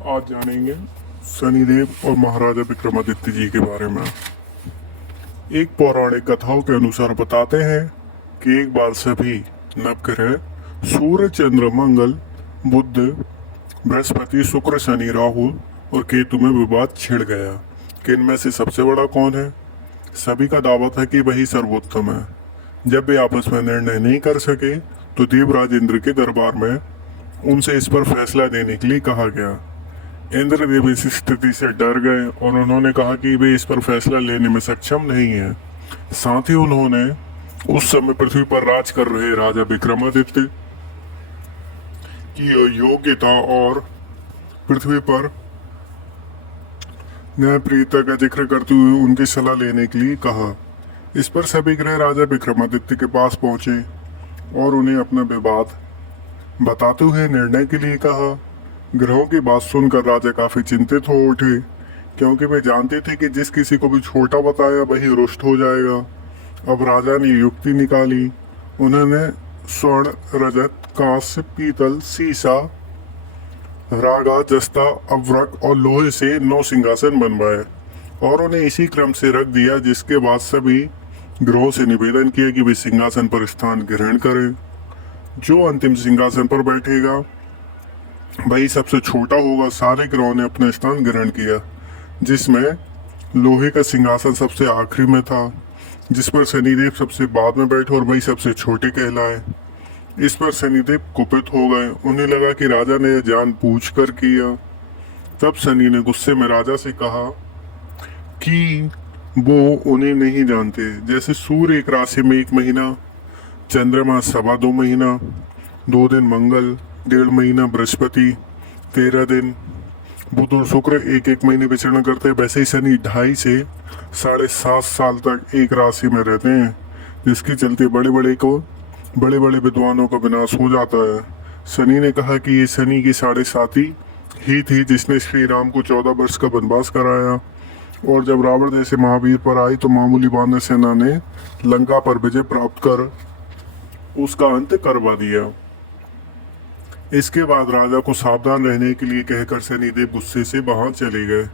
आज जानेंगे शनिदेव और महाराजा विक्रमादित्य जी के बारे में। एक पौराणिक कथाओं के अनुसार बताते हैं कि एक बार सभी नवग्रह सूर्य, चंद्र, मंगल, बुध, बृहस्पति, शुक्र, शनि, राहु और केतु में विवाद छिड़ गया कि इनमें से सबसे बड़ा कौन है। सभी का दावा था कि वही सर्वोत्तम है। जब वे आपस में निर्णय नहीं कर सके तो देवराज इंद्र के दरबार में उनसे इस पर फैसला देने के लिए कहा गया। इंद्रदेव इस स्थिति से डर गए और उन्होंने कहा कि वे इस पर फैसला लेने में सक्षम नहीं है। साथ ही उन्होंने उस समय पृथ्वी पर राज कर रहे राजा विक्रमादित्य की योग्यता और पृथ्वी पर न्यायप्रियता का जिक्र करते हुए उनकी सलाह लेने के लिए कहा। इस पर सभी ग्रह राजा विक्रमादित्य के पास पहुंचे और उन्हें अपना विवाद बताते हुए निर्णय के लिए कहा। ग्रहों की बात सुनकर राजा काफी चिंतित हो उठे, क्योंकि वे जानते थे कि जिस किसी को भी छोटा बताया वही रुष्ट हो जाएगा। अब राजा ने युक्ति निकाली। उन्होंने स्वर्ण, रजत, कांस्य, पीतल, सीसा, रागा, जस्ता, अभ्रक और लोहे से 9 सिंहासन बनवाए और उन्हें इसी क्रम से रख दिया, जिसके बाद सभी ग्रहों से निवेदन किया कि वे सिंहासन पर स्थान ग्रहण करें। जो अंतिम सिंहासन पर बैठेगा वही सबसे छोटा होगा। सारे ग्रहों ने अपना स्थान ग्रहण किया, जिसमें लोहे का सिंहासन सबसे आखिरी में था, जिस पर शनिदेव सबसे बाद में बैठे और वही सबसे छोटे कहलाए। इस पर शनिदेव कुपित हो गए। उन्हें लगा कि राजा ने यह जानबूझकर किया। तब शनि ने गुस्से में राजा से कहा कि वो उन्हें नहीं जानते। जैसे सूर्य एक राशि में 1 महीना, चंद्रमा 2.25 महीना, 2 दिन मंगल, 1.5 महीना बृहस्पति, 13 दिन बुध और शुक्र 1-1 महीने विचरण करते हैं, वैसे ही शनि 2.5 से 7.5 साल तक एक राशि में रहते हैं, जिसके चलते बड़े बड़े विद्वानों का विनाश हो जाता है। शनि ने कहा कि ये शनि की 7.5 ही थी जिसने श्री राम को 14 वर्ष का वनवास कराया, और जब रावण जैसे महावीर पर आई तो मामूली वानर सेना ने लंका पर विजय प्राप्त कर उसका अंत करवा दिया। इसके बाद राजा को सावधान रहने के लिए कहकर शनिदेव गुस्से से वहां से चले गए।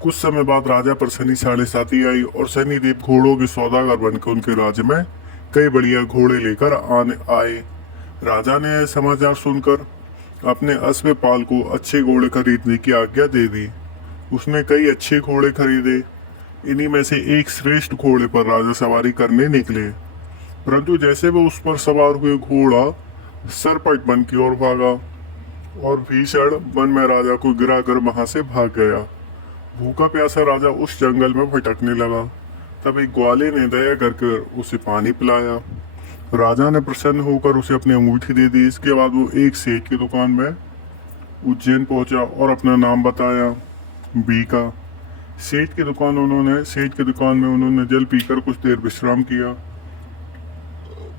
कुछ समय बाद राजा पर शनि 7.5 आई और शनिदेव घोड़ों के सौदागर बनकर उनके राज्य में कई बढ़िया घोड़े लेकर आए। राजा ने यह समाचार सुनकर अपने अश्वपाल को अच्छे घोड़े खरीदने की आज्ञा दे दी। उसने कई अच्छे घोड़े खरीदे। इन्हीं में से एक श्रेष्ठ घोड़े पर राजा सवारी करने निकले, परंतु जैसे वो उस पर सवार हुए घोड़ा सरपट वन की ओर भागा और भीषण वन में राजा को गिराकर वहां से भाग गया। भूखा प्यासा राजा उस जंगल में भटकने लगा। तब एक ग्वाले ने दया करके उसे पानी पिलाया। राजा ने प्रसन्न होकर उसे अपनी अंगूठी दे दी। इसके बाद वो एक सेठ की दुकान में उज्जैन पहुंचा और अपना नाम बताया, बीका। सेठ की दुकान में उन्होंने जल पीकर कुछ देर विश्राम किया।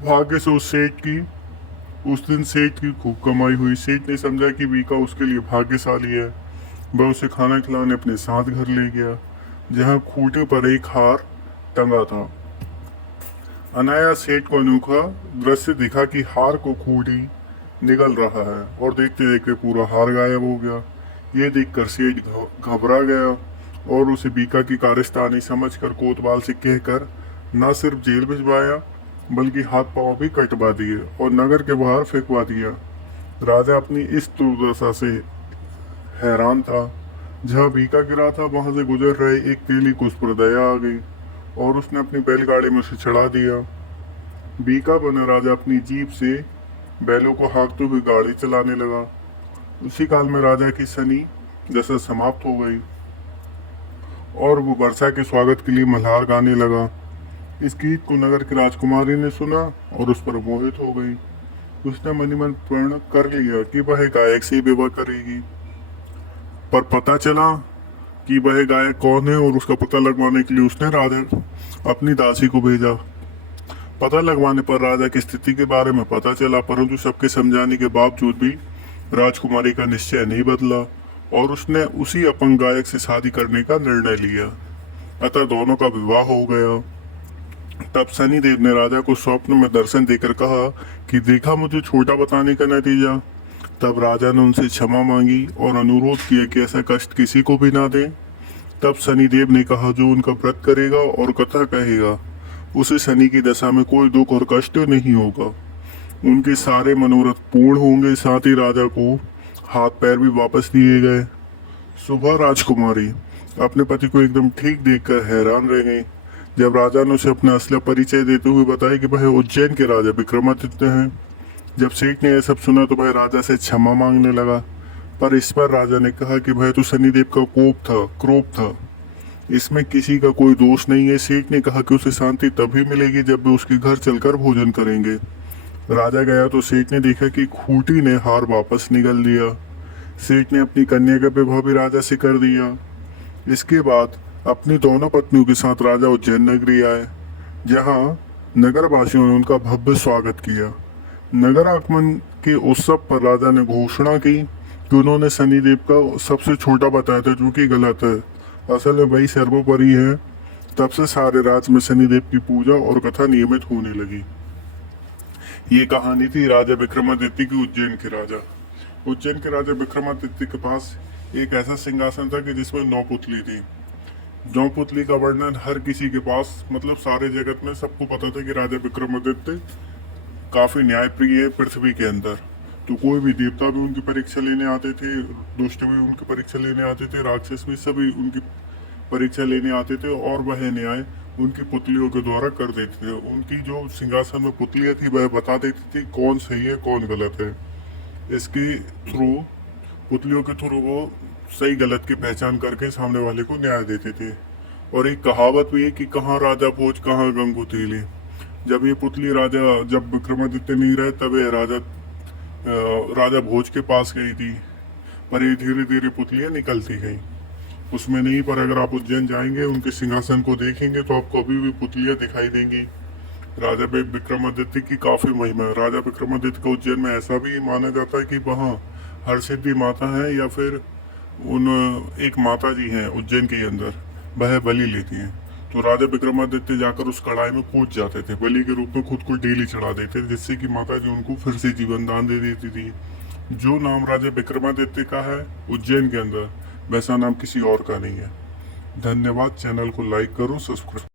भाग्य से उस दिन सेठ की खूब कमाई हुई। सेठ ने समझा कि बीका उसके लिए भाग्यशाली है। वह उसे खाना खिलाने अपने साथ घर ले गया, जहां खूंटे पर एक हार टंगा था। अनायास सेठ को अनोखा दृश्य दिखा कि हार को खूंटी निगल रहा है और देखते देखते पूरा हार गायब हो गया। ये देखकर सेठ घबरा गया और उसे बीका की कारस्तानी समझकर कोतवाल से कहकर न सिर्फ जेल भिजवाया बल्कि हाथ पांव भी कटवा दिए और नगर के बाहर फेंकवा दिया। राजा अपनी इस दुर्दशा से हैरान था। जहाँ बीका गिरा था वहां से गुजर रहे एक तेली को उस पर दया आ गई और उसने अपनी बैलगाड़ी में उसे चढ़ा दिया। बीका बना राजा अपनी जीप से बैलों को हाँकते हुए गाड़ी चलाने लगा। उसी काल में राजा की शनि दशा समाप्त हो गई और वो वर्षा के स्वागत के लिए मल्हार गाने लगा। इस गीत को नगर की राजकुमारी ने सुना और उस पर मोहित हो गई। उसने मन ही मन प्रण कर लिया कि वह गायक से विवाह करेगी, पर पता चला कि वह गायक कौन है और उसका पता लगवाने के लिए उसने राजा अपनी दासी को भेजा। पता लगवाने पर राजा की स्थिति के बारे में पता चला, परंतु सबके समझाने के बावजूद भी राजकुमारी का निश्चय नहीं बदला और उसने उसी अपंग गायक से शादी करने का निर्णय लिया। अतः दोनों का विवाह हो गया। तब शनिदेव ने राजा को स्वप्न में दर्शन देकर कहा कि देखा मुझे छोटा बताने का नतीजा। तब राजा ने उनसे क्षमा मांगी और अनुरोध किया कि ऐसा कष्ट किसी को भी ना दें। तब शनिदेव ने कहा, जो उनका व्रत करेगा और कथा कहेगा उसे शनि की दशा में कोई दुख और कष्ट नहीं होगा। उनके सारे मनोरथ पूर्ण होंगे। साथ ही राजा को हाथ पैर भी वापस दिए गए। सुबह राजकुमारी अपने पति को एकदम ठीक देखकर हैरान रह गई। जब राजा ने उसे अपना असली परिचय देते हुए बताया कि वह उज्जैन के राजा विक्रमादित्य हैं। जब सेठ ने यह सब सुना तो वह राजा से क्षमा मांगने लगा, पर इस पर राजा ने कहा कि वह तो शनिदेव का क्रोध था, इसमें किसी का कोई दोष नहीं है। सेठ ने कहा कि उसे शांति तभी मिलेगी जब वे उसके घर चलकर भोजन करेंगे। राजा गया तो सेठ ने देखा कि खूंटी ने हार वापस निगल दिया। सेठ ने अपनी कन्या का विवाह भी राजा से कर दिया। इसके बाद अपनी दोनों पत्नियों के साथ राजा उज्जैन नगरी आए, जहां नगरवासियों ने उनका भव्य स्वागत किया। नगर आगमन के उत्सव पर राजा ने घोषणा की कि उन्होंने शनिदेव का सबसे छोटा बताया था, जो कि गलत है। असल में वही सर्वोपरि है। तब से सारे राज्य में शनिदेव की पूजा और कथा नियमित होने लगी। ये कहानी थी राजा विक्रमादित्य की। उज्जैन के राजा विक्रमादित्य के पास एक ऐसा सिंहासन था कि जिसमें 9 पुतली थी। 9 पुतली का वर्णन हर किसी के पास, मतलब सारे जगत में सबको पता था कि राजा विक्रमादित्य काफी न्यायप्रिय है पृथ्वी के अंदर। तो कोई भी देवता भी उनकी परीक्षा लेने आते थे, दुष्ट भी उनकी परीक्षा लेने आते थे, राक्षस भी सभी उनकी परीक्षा लेने आते थे और वह न्याय उनकी पुतलियों के द्वारा कर देते थे। उनकी जो सिंहासन में पुतलियां थी वह बता देती थी कौन सही है कौन गलत है। इसके थ्रू, पुतलियों के थ्रू वो सही गलत की पहचान करके सामने वाले को न्याय देते थे। और एक कहावत भी है कि कहाँ राजा भोज कहाँ गंगू तेली। जब ये पुतली जब विक्रमादित्य नहीं रहे तब ये राजा भोज के पास गई थी, पर ये धीरे धीरे पुतलियां निकलती गई उसमें नहीं। पर अगर आप उज्जैन जाएंगे, उनके सिंहासन को देखेंगे तो आपको अभी भी पुतलियां दिखाई देंगी। राजा विक्रमादित्य की काफी महिमा है। राजा विक्रमादित्य का उज्जैन में ऐसा भी माना जाता है कि वहाँ हरसिद्धि माता है, या फिर एक माता जी हैं उज्जैन के अंदर, वह बलि लेती हैं। तो राजा विक्रमादित्य जाकर उस कढ़ाई में कूद जाते थे, बलि के रूप में खुद को डेली चढ़ा देते थे, जिससे कि माता जी उनको फिर से जीवन दान दे देती थी। जो नाम राजा विक्रमादित्य का है उज्जैन के अंदर, वैसा नाम किसी और का नहीं है। धन्यवाद। चैनल को लाइक करो, सब्सक्राइब।